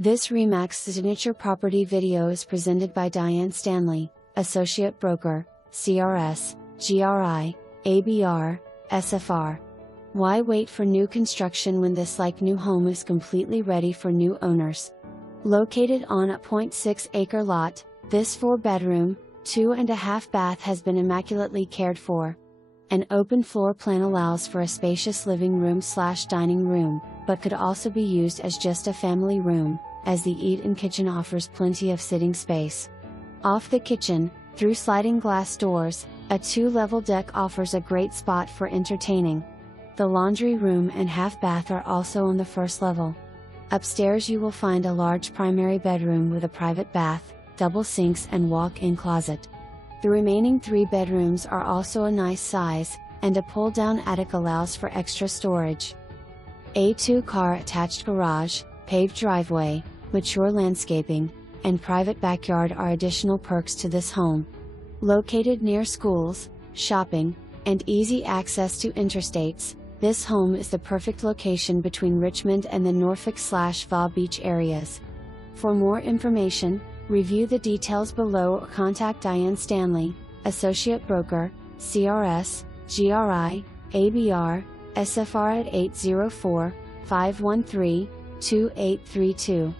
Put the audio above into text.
This RE/MAX signature property video is presented by Diane Stanley, Associate Broker, CRS, GRI, ABR, SFR. Why wait for new construction when this like-new home is completely ready for new owners? Located on a 0.6-acre lot, this 4-bedroom, 2.5 bath has been immaculately cared for. An open floor plan allows for a spacious living room/dining room, but could also be used as just a family room, as the eat-in kitchen offers plenty of sitting space. Off the kitchen, through sliding glass doors, a 2-level deck offers a great spot for entertaining. The laundry room and half bath are also on the first level. Upstairs you will find a large primary bedroom with a private bath, double sinks and walk-in closet. The remaining 3 bedrooms are also a nice size, and a pull-down attic allows for extra storage. A 2-car attached garage, paved driveway, mature landscaping, and private backyard are additional perks to this home. Located near schools, shopping, and easy access to interstates, this home is the perfect location between Richmond and the Norfolk/Vaughan Beach areas. For more information, review the details below or contact Diane Stanley, Associate Broker, CRS, GRI, ABR, SFR at 804-513-2832.